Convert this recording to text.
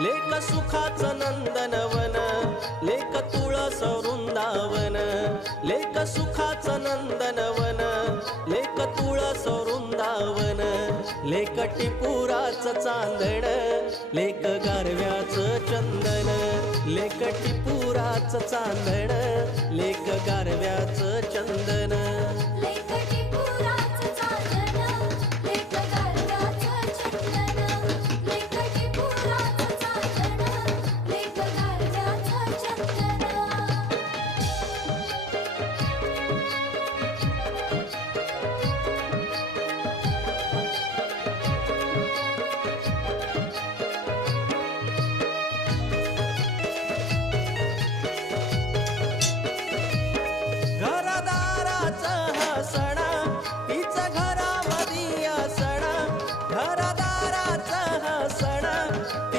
लेक सुखाचं नंदनवन, लेक तुळस वृंदावन, लेक सुखाचं नंदनवन, लेक तुळस वृंदावन, लेक टिपुराचं चांदण, लेक गारव्याचं चंदन, लेक टिपुराचं चांदण, लेक गारव्याचं चंदन।